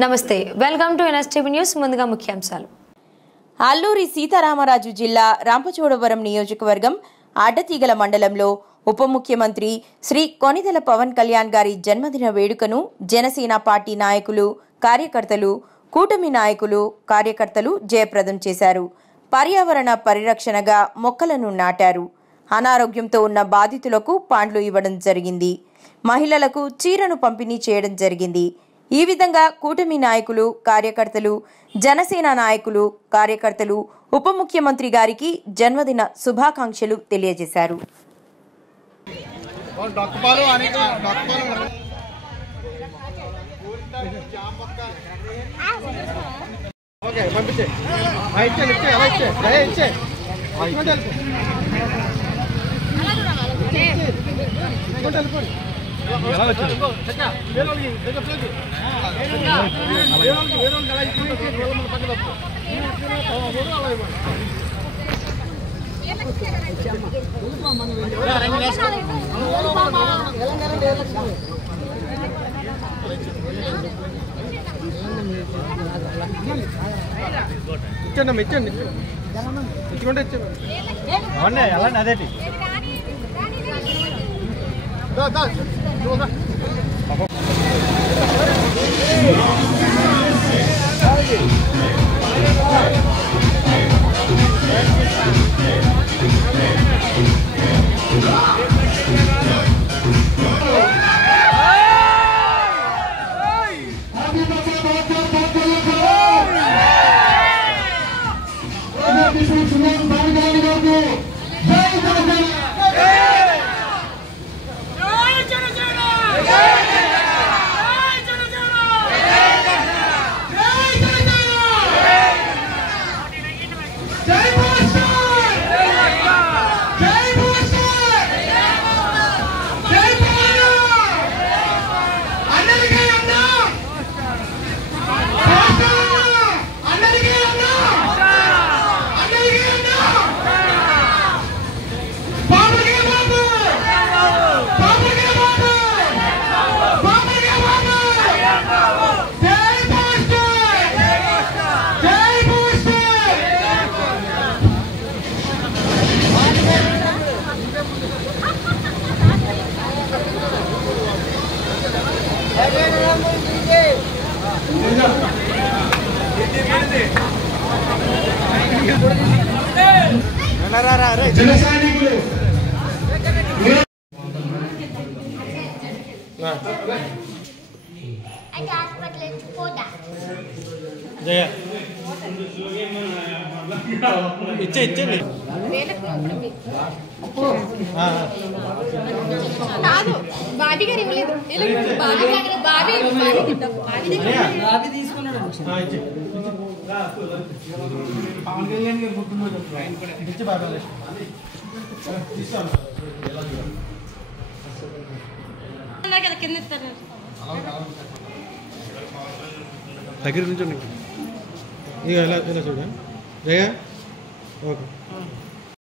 నమస్తే, welcome to NSTV news. ముందుగా ముఖ్యాంశాలు. అల్లూరి సీతారామరాజు జిల్లా రాంపచోడవరం నియోజకవర్గం అడ్డతీగల మండలంలో ఉప ముఖ్యమంత్రి శ్రీ కొనిదెల పవన్ కళ్యాణ్ గారి జన్మదిన వేడుకను జనసేన పార్టీ నాయకులు, కార్యకర్తలు, కూటమి నాయకులు, కార్యకర్తలు జయప్రదం చేశారు. పర్యావరణ పరిరక్షణగా మొక్కలను నాటారు. అనారోగ్యంతో ఉన్న బాధితులకు పండ్లు ఇవ్వడం జరిగింది. మహిళలకు చీరను పంపిణీ చేయడం జరిగింది. ఈ విధంగా కూటమి నాయకులు, కార్యకర్తలు, జనసేన నాయకులు, కార్యకర్తలు ఉప ముఖ్యమంత్రి గారికి జన్మదిన శుభాకాంక్షలు తెలియజేశారు. అదేటి జయ ఇచ్చే కాదు బాబీ గారు ఇవ్వలేదు. బాబీ తీసుకున్నాడు. పవన్ కళ్యాణ్ గారు పుట్టినరోజు ఇచ్చి బాగా దగ్గర నుంచి ఇక ఎలా చూడ జయ ఓకే.